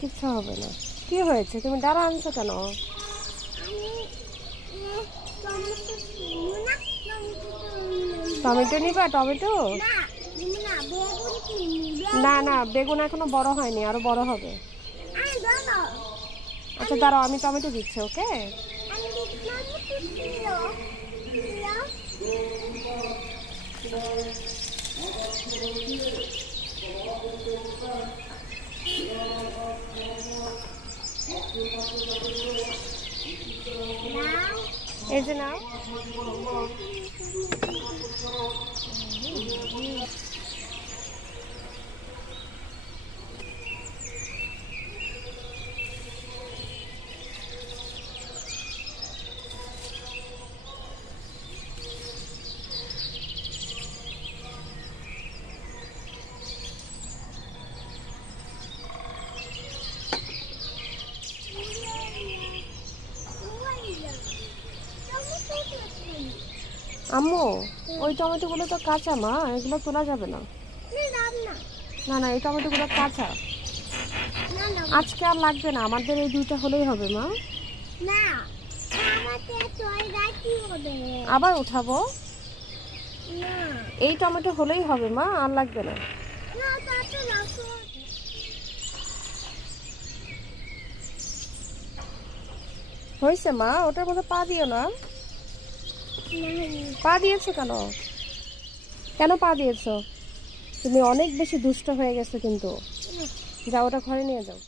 কিছু হবে না। কি হয়েছে, তুমি ডালা আনছো কেন? টমেটো নিবা? টমেটো না না, বেগুন এখনো বড় হয়নি, আরো বড় হবে। আচ্ছা দাঁড়াও, আমি টমেটো দিচ্ছি। ওকে, এই যে নাও। আম্মু, ওই টমেটোগুলো তো কাঁচা মা, এগুলো তোলা যাবে না। না না, এই টমেটোগুলো কাঁচা, আজকে আর লাগবে না, আমাদের এই দুইটা হলেই হবে মা। আবার উঠাবো? এই টমেটো হলেই হবে মা, আর লাগবে না। হয়েছে মা, ওটার মধ্যে পা দিও না। পা দিয়েছো কেন? কেন পা দিয়েছো? তুমি অনেক বেশি দুষ্ট হয়ে গেছো কিন্তু। যাও, ওটা ঘরে নিয়ে যাও।